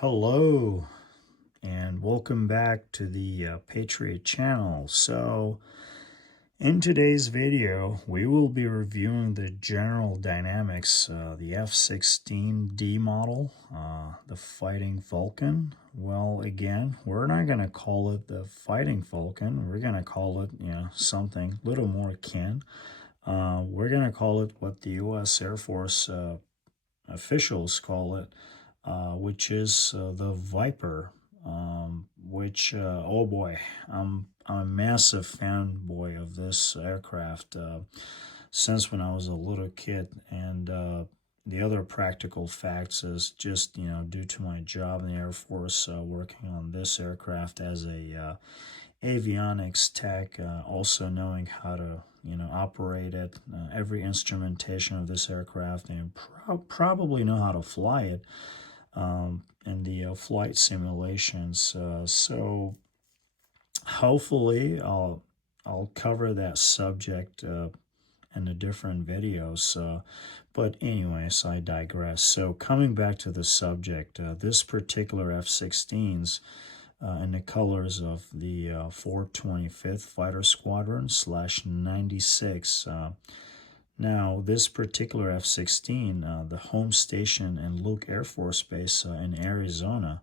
Hello and welcome back to the Patriot channel. So in today's video we will be reviewing the general dynamics, the F-16D model, the Fighting Falcon. Well, again, we're not going to call it the Fighting Falcon. We're going to call it something a little more akin. We're going to call it what the U.S. Air Force officials call it, which is the Viper, which, oh boy, I'm a massive fanboy of this aircraft since when I was a little kid. And the other practical facts is just, due to my job in the Air Force, working on this aircraft as a avionics tech, also knowing how to operate it, every instrumentation of this aircraft, and probably know how to fly it in the flight simulations. So hopefully I'll cover that subject in the different videos. But anyways, I digress. So coming back to the subject, this particular F-16s in the colors of the 425th Fighter Squadron /96. Now, this particular F-16, the home station in Luke Air Force Base in Arizona.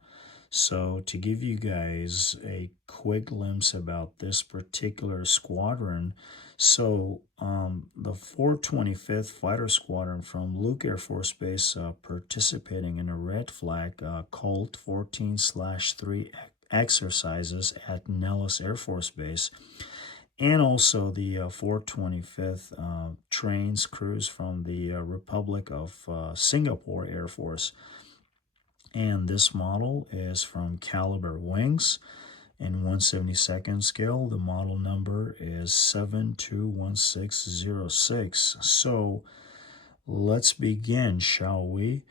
So to give you guys a quick glimpse about this particular squadron, so the 425th Fighter Squadron from Luke Air Force Base participating in a red flag Colt 14/3 exercises at Nellis Air Force Base, and also the 425th trains crews from the Republic of Singapore Air Force. And this model is from Calibre wings in 1/72nd scale. The model number is 721606. So let's begin, shall we?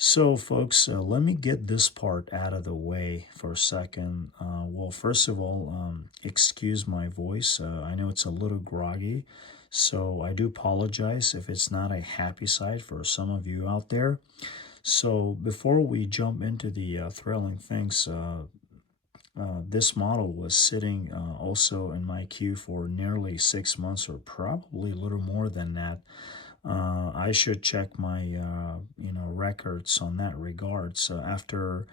So folks, let me get this part out of the way for a second. Well, first of all, excuse my voice. I know it's a little groggy, so I do apologize if it's not a happy sight for some of you out there. So before we jump into the thrilling things, this model was sitting also in my queue for nearly 6 months, or probably a little more than that. I should check my records on that regard. So after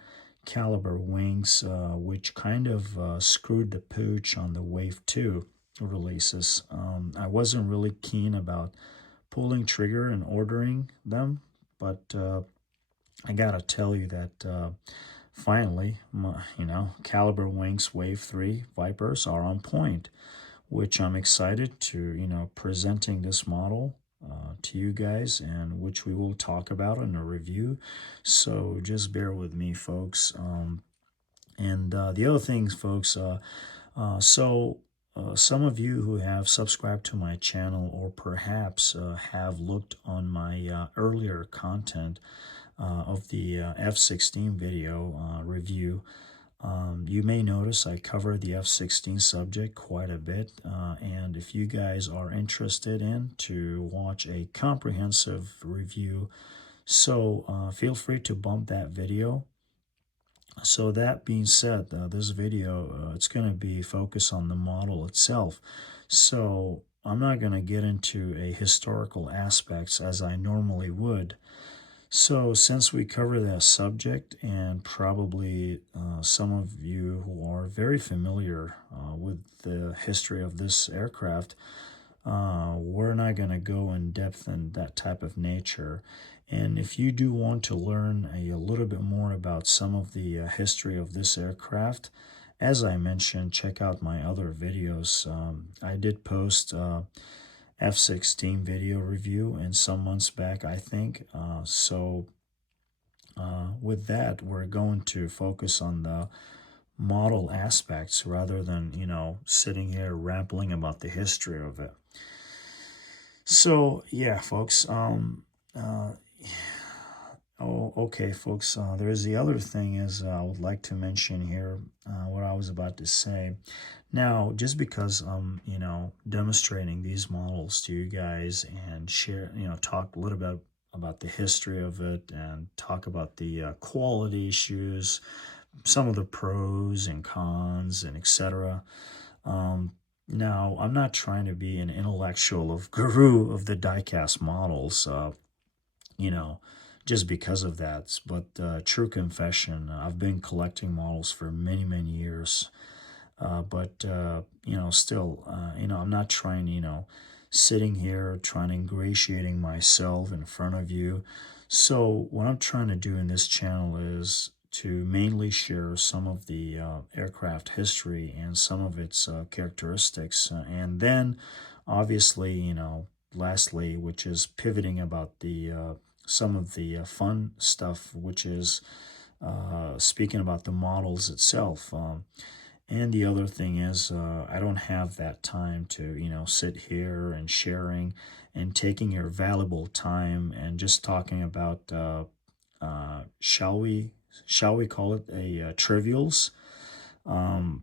Calibre wings, which kind of screwed the pooch on the Wave 2 releases, I wasn't really keen about pulling trigger and ordering them, but I gotta tell you that finally, Calibre wings Wave 3 Vipers are on point, which I'm excited to presenting this model to you guys, and which we will talk about in a review. So just bear with me, folks. And the other things, folks, some of you who have subscribed to my channel, or perhaps have looked on my earlier content of the F-16 video review, you may notice I cover the F-16 subject quite a bit, and if you guys are interested in to watch a comprehensive review, so feel free to bump that video. So that being said, this video, it's going to be focused on the model itself. So I'm not going to get into a historical aspects as I normally would. So since we cover that subject, and probably some of you who are very familiar with the history of this aircraft, we're not going to go in depth in that type of nature. And if you do want to learn a little bit more about some of the history of this aircraft, as I mentioned, check out my other videos. I did post F-16 video review in some months back, I think. With that, we're going to focus on the model aspects rather than, sitting here rambling about the history of it. So, yeah, folks. Okay, folks. There's the other thing is I would like to mention here what I was about to say. Now, just because I'm, demonstrating these models to you guys and share, talk a about the history of it and talk about the quality issues, some of the pros and cons, and etc. Now, I'm not trying to be an intellectual of guru of the diecast models, you know, just because of that. But true confession, I've been collecting models for many, many years. But still, I'm not trying, sitting here trying to ingratiating myself in front of you. So what I'm trying to do in this channel is to mainly share some of the aircraft history and some of its characteristics. And then, obviously, lastly, which is pivoting about the some of the fun stuff, which is speaking about the models itself. And the other thing is, I don't have that time to, sit here and sharing and taking your valuable time and just talking about, shall we call it a trivials? And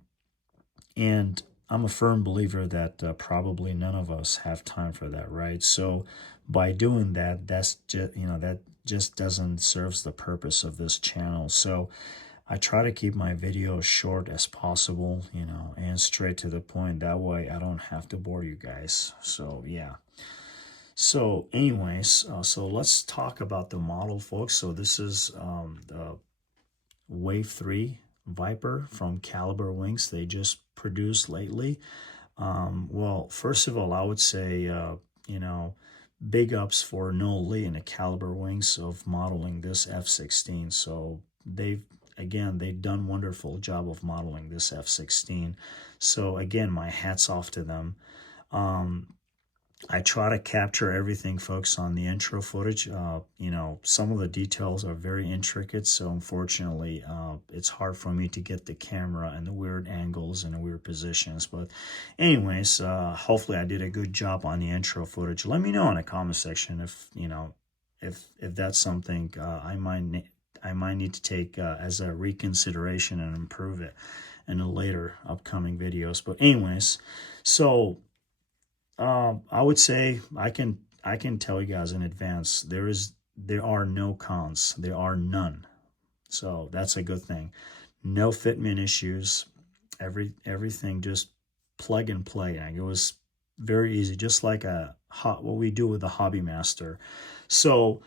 I'm a firm believer that probably none of us have time for that, right? So by doing that, that's just, that just doesn't serves the purpose of this channel. So I try to keep my videos short as possible, and straight to the point. That way I don't have to bore you guys. So yeah. So anyways, so let's talk about the model, folks. So this is the Wave 3 Viper from Calibre Wings. They just produced lately. Well, first of all, I would say, big ups for Noel Lee and the Calibre Wings of modeling this F-16. So they've done wonderful job of modeling this F-16. So again, my hat's off to them. I try to capture everything, folks, on the intro footage. Some of the details are very intricate, so unfortunately, it's hard for me to get the camera and the weird angles and the weird positions. But anyways, hopefully I did a good job on the intro footage. Let me know in the comment section if, if that's something I might need to take as a reconsideration and improve it in the later upcoming videos. But anyways, so I would say I can tell you guys in advance there are no cons. There are none. So that's a good thing. No fitment issues. Everything just plug and play. And it was very easy, just like what we do with the Hobby Master. So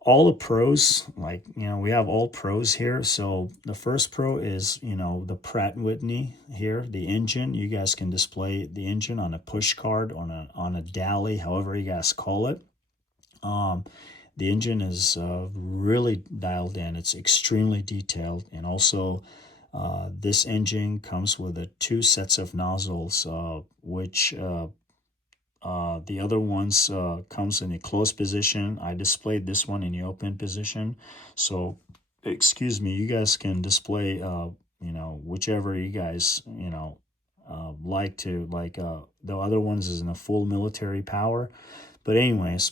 all the pros, like, we have all pros here. So the first pro is, the Pratt & Whitney here, the engine. You guys can display the engine on a push card, on a dally, however you guys call it. The engine is really dialed in. It's extremely detailed. And also, this engine comes with 2 sets of nozzles, which the other ones comes in a closed position. I displayed this one in the open position. So, excuse me, you guys can display, whichever you guys, like to. Like the other ones is in a full military power. But anyways,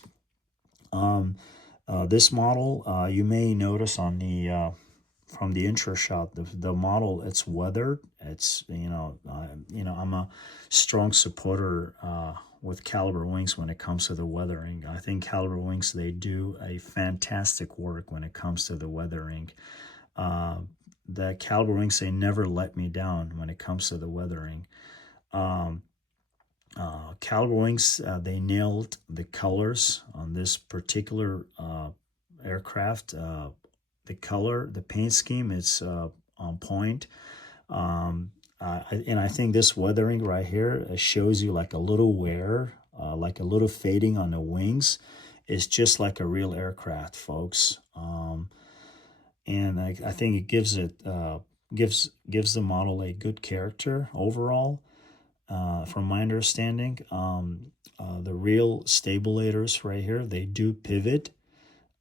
this model, you may notice on the from the intro shot, the model, it's weathered. It's, I'm a strong supporter with Calibre Wings when it comes to the weathering. I think Calibre Wings, they do a fantastic work when it comes to the weathering. The Calibre Wings, they never let me down when it comes to the weathering. Calibre Wings, they nailed the colors on this particular aircraft. The color, the paint scheme, it's on point. And I think this weathering right here shows you like a little wear, like a little fading on the wings. It's just like a real aircraft, folks. And I think it gives the model a good character overall. From my understanding, the real stabilators right here, they do pivot,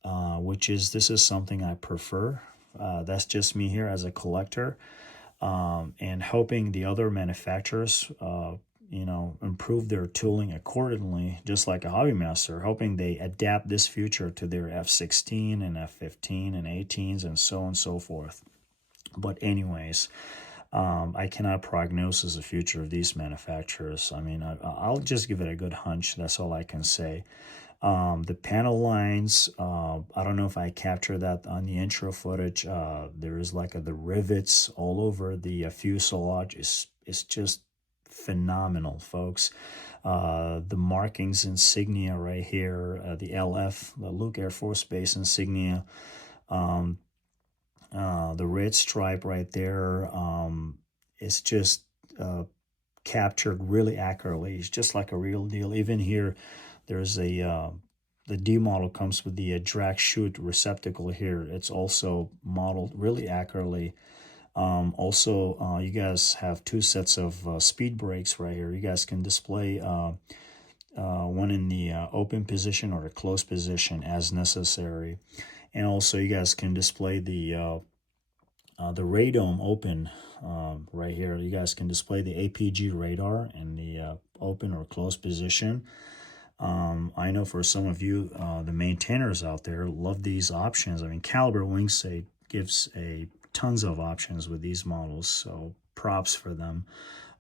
this is something I prefer. That's just me here as a collector. And hoping the other manufacturers, improve their tooling accordingly, just like a Hobby Master, hoping they adapt this feature to their F-16 and F-15 and 18s and so on and so forth. But anyways, I cannot prognose the future of these manufacturers. I mean, I'll just give it a good hunch. That's all I can say. The panel lines, I don't know if I captured that on the intro footage. There is like the rivets all over the fuselage. It's just phenomenal, folks. The markings insignia right here, the LF, the Luke Air Force Base insignia, the red stripe right there, is just captured really accurately. It's just like a real deal. Even here, there's the D model comes with the drag chute receptacle here. It's also modeled really accurately. Also, you guys have two sets of speed brakes right here. You guys can display one in the open position or the closed position as necessary. And also, you guys can display the radome open right here. You guys can display the APG radar in the open or closed position. I know for some of you, the maintainers out there, love these options. I mean, Calibre Wings gives tons of options with these models, so props for them.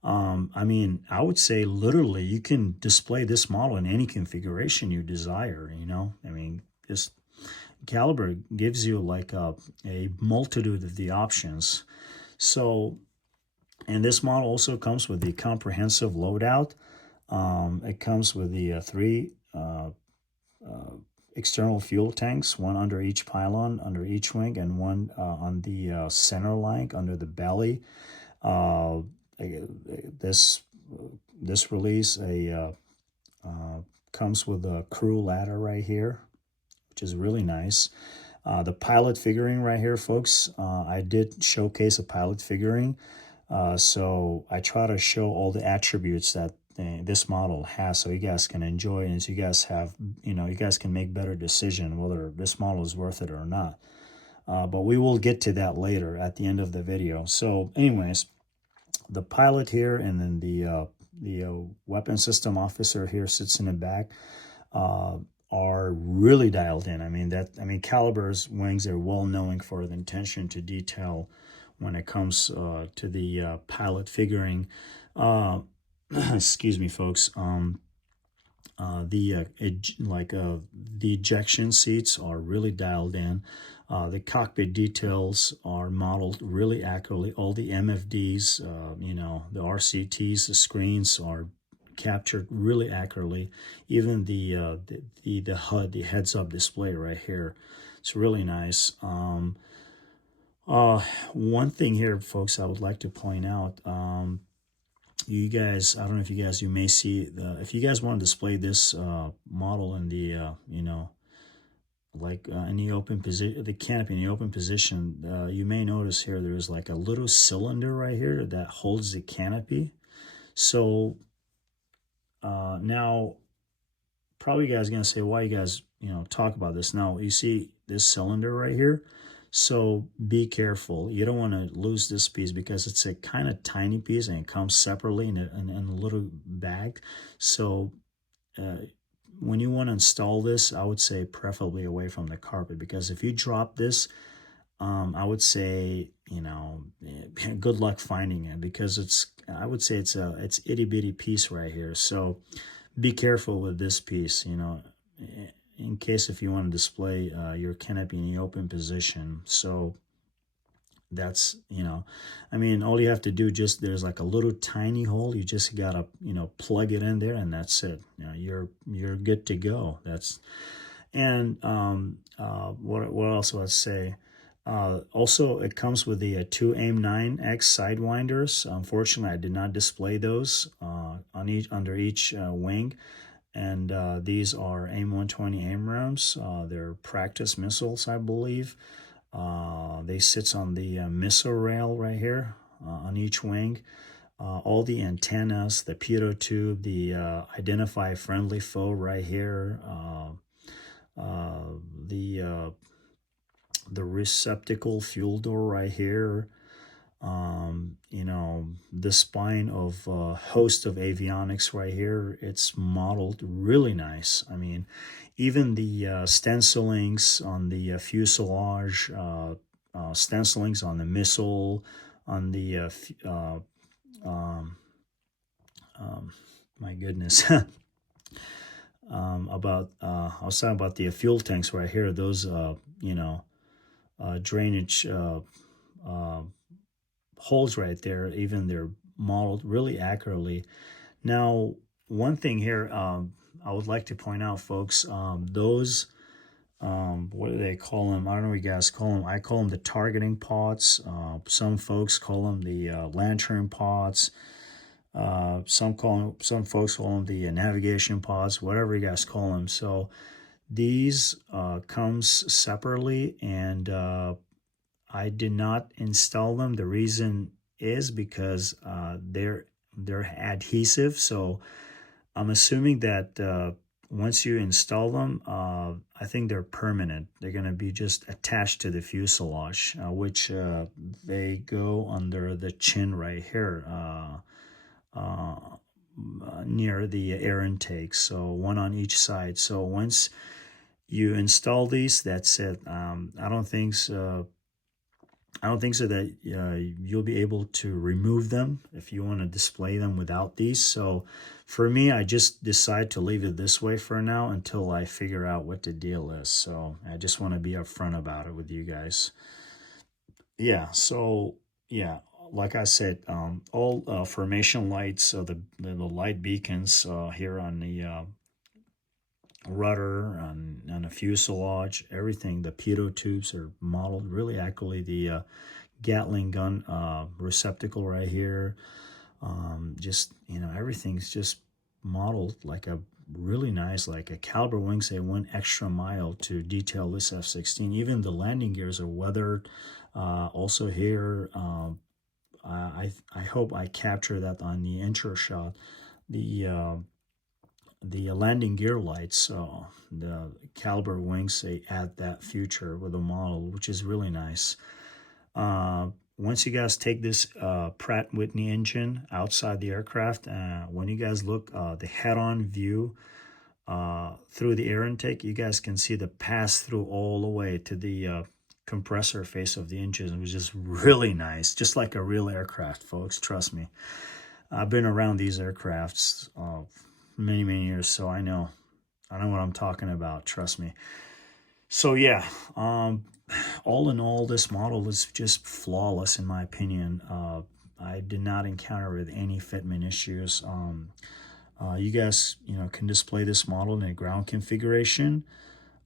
I mean, I would say literally you can display this model in any configuration you desire, you know. I mean, just Calibre gives you like a multitude of the options. So, and this model also comes with the comprehensive loadout. It comes with the three external fuel tanks, one under each pylon, under each wing, and one on the center line under the belly. This release comes with a crew ladder right here, which is really nice. The pilot figuring right here, folks, I did showcase a pilot figuring. So I try to show all the attributes that this model has, so you guys can enjoy it, and so you guys have, you guys can make better decision whether this model is worth it or not. But we will get to that later at the end of the video. So anyways, the pilot here, and then the weapon system officer here sits in the back, are really dialed in. I mean, Calibre's wings are well known for the attention to detail when it comes to the pilot figuring. Excuse me, folks. The ejection seats are really dialed in. The cockpit details are modeled really accurately. All the MFDs, the RCTs, the screens are captured really accurately. Even the HUD, the heads-up display right here, it's really nice. One thing here, folks, I would like to point out. You guys, I don't know if you may see if you guys want to display this model in the in the open position, the canopy in the open position, you may notice here there's like a little cylinder right here that holds the canopy. So now probably you guys are gonna say, why you guys talk about this? Now you see this cylinder right here. So be careful. You don't want to lose this piece because it's a kind of tiny piece and it comes separately in a little bag. So when you want to install this, I would say preferably away from the carpet, because if you drop this, I would say, good luck finding it, because I would say it's itty bitty piece right here. So be careful with this piece, in case if you want to display your canopy in the open position. So that's, I mean, all you have to do, there's like a little tiny hole. You just gotta, plug it in there, and that's it. You're good to go. And what else would I say? Also, it comes with the two AIM-9X sidewinders. Unfortunately, I did not display those under each wing. And these are AIM-120 AIMRAAMs. They're practice missiles, I believe. They sit on the missile rail right here on each wing. All the antennas, the pitot tube, the identify friendly foe right here. The receptacle fuel door right here. The spine of a host of avionics right here. It's modeled really nice. I mean, even the stencilings on the fuselage, stencilings on the missile, on the my goodness. About I was talking about the fuel tanks right here. Those drainage holes right there. Even they're modeled really accurately. Now, one thing here I would like to point out, folks. Those what do they call them? I don't know what you guys call them. I call them the targeting pods. Some folks call them the lantern pods. Some folks call them the navigation pods, whatever you guys call them. So these comes separately, and I did not install them. The reason is because they're adhesive. So I'm assuming that once you install them, I think they're permanent. They're going to be just attached to the fuselage, which they go under the chin right here. Near the air intake, so one on each side. So once you install these, that's it. I don't think so that you'll be able to remove them if you want to display them without these. So for me, I just decide to leave it this way for now until I figure out what the deal is. So I just want to be upfront about it with you guys. Yeah, so yeah, like I said, all formation lights, the light beacons here on the rudder, on the fuselage, everything, the pitot tubes are modeled really accurately. The Gatling gun receptacle right here, just, everything's just modeled like a really nice, like a Calibre wings. They went extra mile to detail this F-16. Even the landing gears are weathered. Also here, I hope I capture that on the intro shot. The landing gear lights, the Calibre wings, they add that feature with the model, which is really nice. Once you guys take this Pratt & Whitney engine outside the aircraft, when you guys look the head-on view through the air intake, you guys can see the pass-through all the way to the compressor face of the engine, which is really nice, just like a real aircraft, folks. Trust me. I've been around these aircrafts many years, so I know what I'm talking about. Trust me. So yeah, all in all, this model is just flawless in my opinion. I did not encounter with any fitment issues. You guys, can display this model in a ground configuration,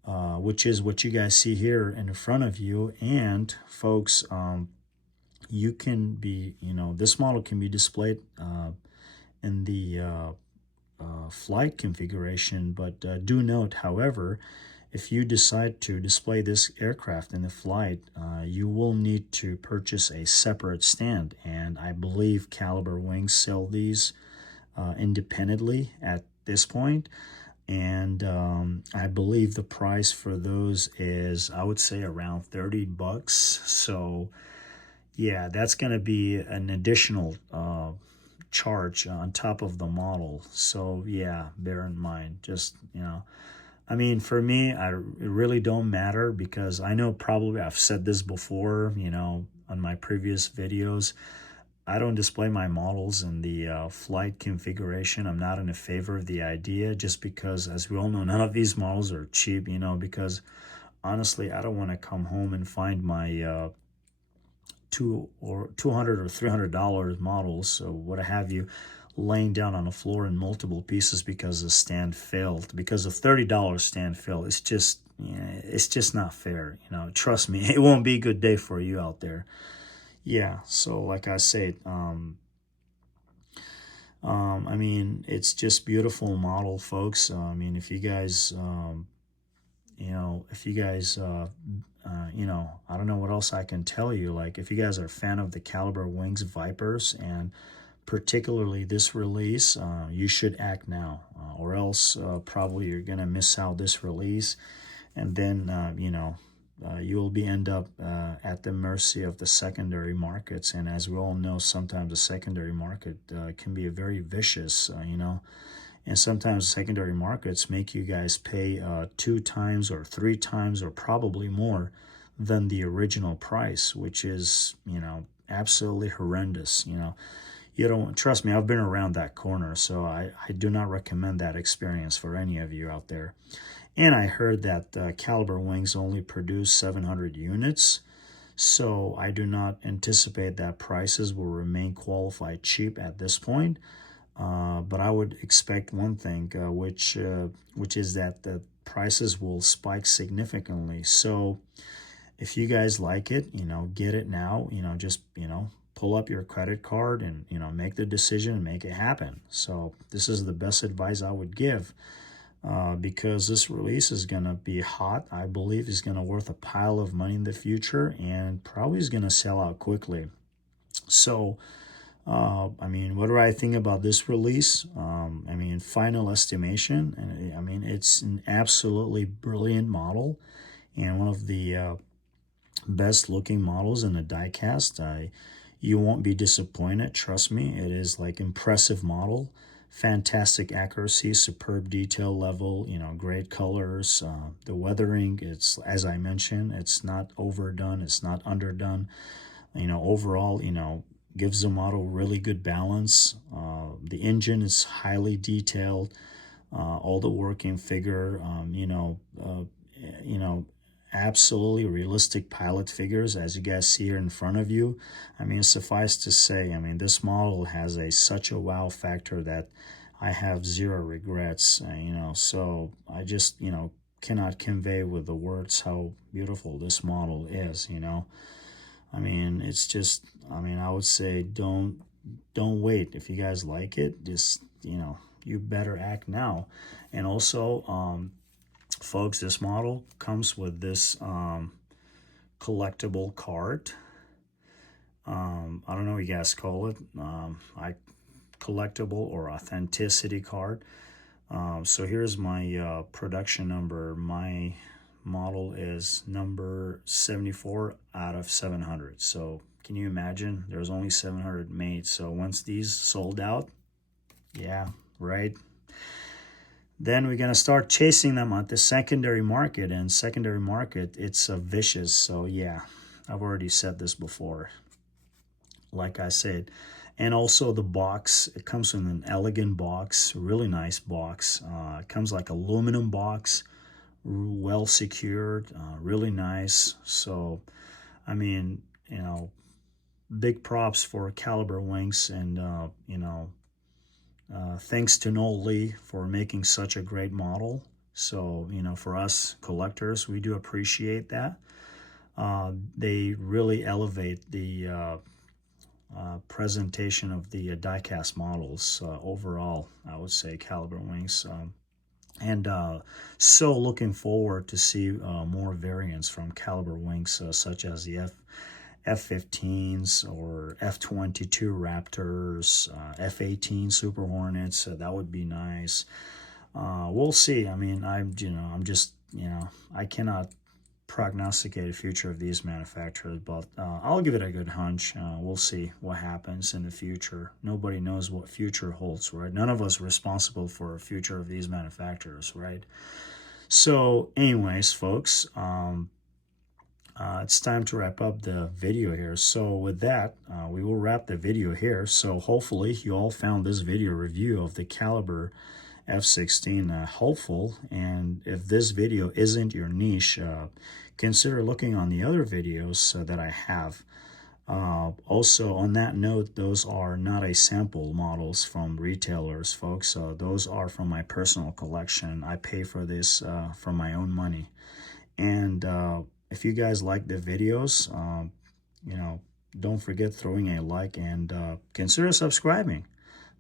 which is what you guys see here in front of you. And folks, you can be, this model can be displayed in the flight configuration. But do note, however, if you decide to display this aircraft in the flight, you will need to purchase a separate stand. And I believe Calibre Wings sell these independently at this point. And I believe the price for those is, I would say, around $30. So yeah, that's going to be an additional charge on top of the model. So yeah, bear in mind, just, I mean, for me, it really don't matter, because I know probably I've said this before, on my previous videos. I don't display my models in the flight configuration. I'm not in favor of the idea, just because, as we all know, none of these models are cheap, because honestly, I don't want to come home and find my $200 or $300 models, or what have you, laying down on the floor in multiple pieces because the stand failed, because the $30 stand failed. It's just not fair. Trust me, it won't be a good day for you out there. Yeah, so like I said, I mean, it's just beautiful model, folks. I mean, if you guys, I don't know what else I can tell you. Like, if you guys are a fan of the Calibre Wings Vipers, and particularly this release, you should act now, or else probably you're gonna miss out this release, and then you'll end up at the mercy of the secondary markets. And as we all know, sometimes the secondary market can be very vicious, and sometimes secondary markets make you guys pay 2 times or 3 times or probably more than the original price, which is, absolutely horrendous. You don't, trust me, I've been around that corner, so I do not recommend that experience for any of you out there. And I heard that Calibre wings only produce 700 units, so I do not anticipate that prices will remain qualified cheap at this point. But I would expect one thing, which is that the prices will spike significantly. So if you guys like it, get it now. Just pull up your credit card and make the decision and make it happen. So this is the best advice I would give, because this release is gonna be hot. I believe it's gonna worth a pile of money in the future, and probably is gonna sell out quickly. So I mean, what do I think about this release? I mean, final estimation, and I mean, it's an absolutely brilliant model and one of the best looking models in the diecast. You won't be disappointed, trust me. It is like impressive model, fantastic accuracy, superb detail level, great colors. The weathering, it's, as I mentioned, it's not overdone, it's not underdone. Overall, gives the model really good balance. The engine is highly detailed. All the working figure, absolutely realistic pilot figures, as you guys see here in front of you. I mean, suffice to say, I mean, this model has such a wow factor that I have zero regrets. So I just cannot convey with the words how beautiful this model is. I mean, it's just, I mean, I would say don't wait. If you guys like it, just, you better act now. And also, folks, this model comes with this collectible card. I don't know what you guys call it. Collectible or authenticity card. So here's my production number. My model is number 74 out of 700. So can you imagine? There's only 700 made. So once these sold out, yeah, right, then we're going to start chasing them at the secondary market. And secondary market, it's vicious. So yeah, I've already said this before, like I said. And also the box, it comes in an elegant box, really nice box. It comes like aluminum box, well secured, really nice. So I mean, big props for Calibre wings, and thanks to Noel Lee for making such a great model. So for us collectors, we do appreciate that. They really elevate the presentation of the diecast models overall. I would say Calibre wings. And so looking forward to see more variants from Calibre wings, such as the F-15s or F-22 Raptors, F-18 Super Hornets. That would be nice. We'll see. I mean, I'm just, I cannot prognosticate the future of these manufacturers, but I'll give it a good hunch. We'll see what happens in the future. Nobody knows what future holds, right? None of us are responsible for the future of these manufacturers, right? So anyways, folks, it's time to wrap up the video here. So with that, we will wrap the video here. So hopefully you all found this video review of the Calibre F-16 helpful, and if this video isn't your niche, consider looking on the other videos that I have. Also, on that note, those are not a sample models from retailers, folks. Those are from my personal collection. I pay for this from my own money. And if you guys like the videos, don't forget throwing a like, and consider subscribing.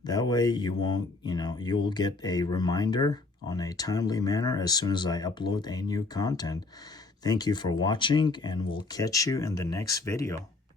That way you won't, you'll get a reminder on a timely manner as soon as I upload a new content. Thank you for watching, and we'll catch you in the next video.